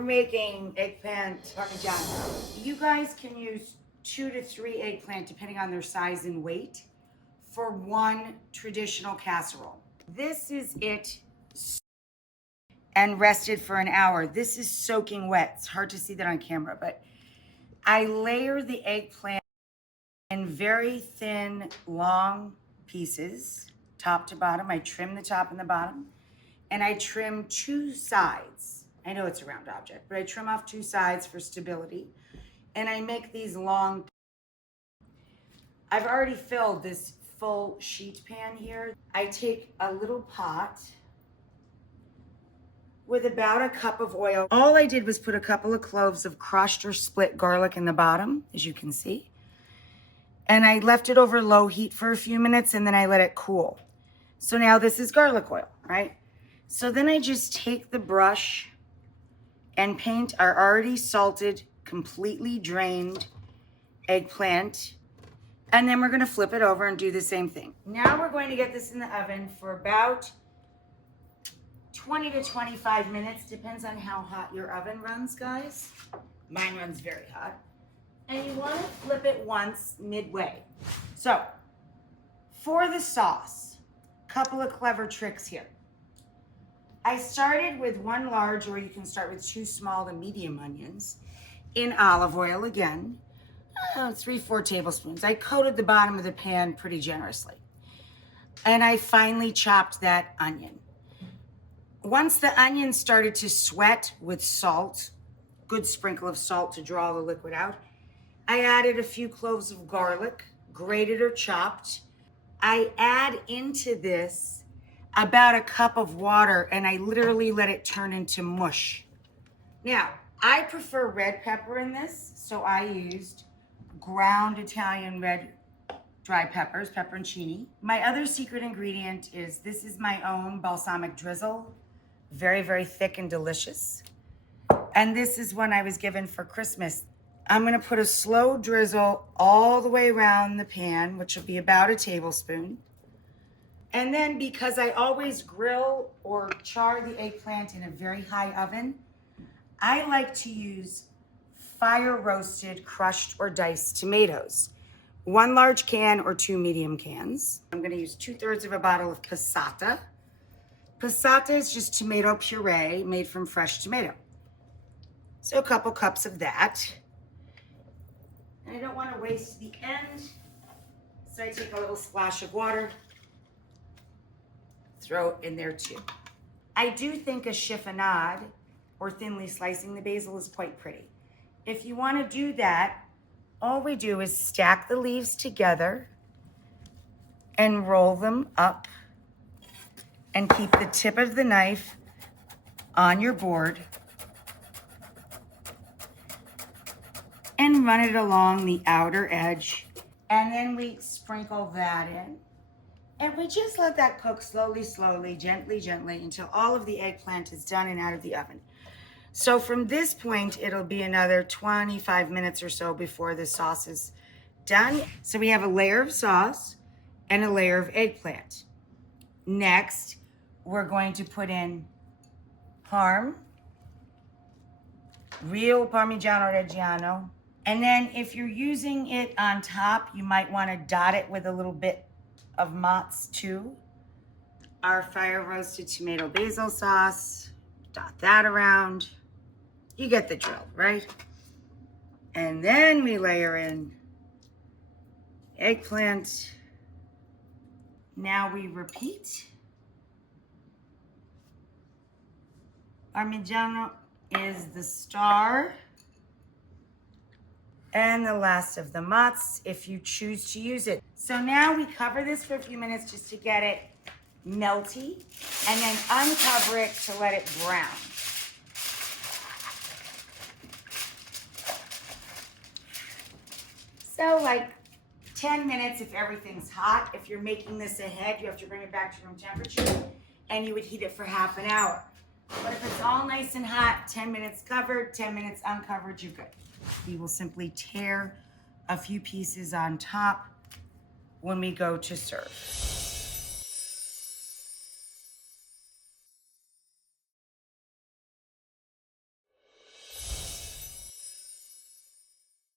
we're making eggplant Parmigiana. You guys can use 2 to 3 eggplant, depending on their size and weight, for one traditional casserole. This is it, and rested for an hour. This is soaking wet. It's hard to see that on camera, but I layer the eggplant in very thin, long pieces, top to bottom. I trim the top and the bottom, and I trim 2 sides. I know it's a round object, but I trim off 2 sides for stability, and I make these long. I've already filled this full sheet pan here. I take a little pot with about a cup of oil. All I did was put a couple of cloves of crushed or split garlic in the bottom, as you can see. And I left it over low heat for a few minutes, and then I let it cool. So now this is garlic oil, right? So then I just take the brush and paint our already salted, completely drained eggplant. And then we're gonna flip it over and do the same thing. Now we're going to get this in the oven for about 20 to 25 minutes. Depends on how hot your oven runs, guys. Mine runs very hot. And you wanna flip it once midway. So, for the sauce, couple of clever tricks here. I started with 1 large, or you can start with 2 small to medium onions in olive oil again. 3-4 tablespoons. I coated the bottom of the pan pretty generously. And I finely chopped that onion. Once the onion started to sweat with salt, good sprinkle of salt to draw the liquid out, I added a few cloves of garlic, grated or chopped. I add into this about a cup of water, and I literally let it turn into mush. Now, I prefer red pepper in this, so I used ground Italian red dry peppers, pepperoncini. My other secret ingredient is, this is my own balsamic drizzle. Very, very thick and delicious. And this is one I was given for Christmas. I'm gonna put a slow drizzle all the way around the pan, which will be about a tablespoon. And then, because I always grill or char the eggplant in a very high oven, I like to use fire roasted, crushed or diced tomatoes. 1 large can or 2 medium cans. I'm gonna use 2/3 of a bottle of passata. Passata is just tomato puree made from fresh tomato. So a couple cups of that. And I don't wanna waste the end, so I take a little splash of water, throw it in there too. I do think a chiffonade, or thinly slicing the basil, is quite pretty. If you want to do that, all we do is stack the leaves together and roll them up and keep the tip of the knife on your board and run it along the outer edge. And then we sprinkle that in. And we just let that cook slowly, slowly, gently, gently, until all of the eggplant is done and out of the oven. So from this point, it'll be another 25 minutes or so before the sauce is done. So we have a layer of sauce and a layer of eggplant. Next, we're going to put in parm, real Parmigiano Reggiano. And then if you're using it on top, you might want to dot it with a little bit of mozz too. Our fire roasted tomato basil sauce, dot that around. You get the drill, right? And then we layer in eggplant. Now we repeat. Parmigiano is the star. And the last of the mozz, if you choose to use it. So now we cover this for a few minutes just to get it melty, and then uncover it to let it brown. So like 10 minutes if everything's hot. If you're making this ahead, you have to bring it back to room temperature, and you would heat it for half an hour. But if it's all nice and hot, 10 minutes covered, 10 minutes uncovered, you're good. We will simply tear a few pieces on top when we go to serve.